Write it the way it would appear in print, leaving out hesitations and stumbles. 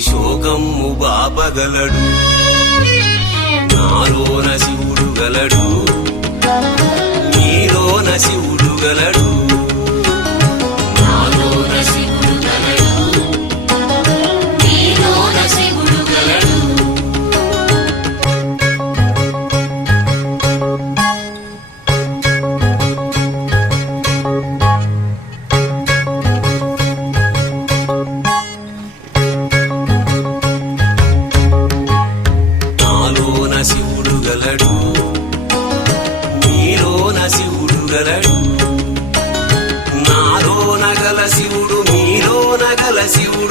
శోకమ్ము బాపగలడు. నాలోన శివుడు గలడు, నీలోన శివుడు గలడు. నాలోన శివుడు గలడు, నీలోన శివుడు గలడు. నాలోన శివుడు గలడు, నీలోన శివుడు గలడు. నాలోన గల శివుడు, నీలోన గల శివుడు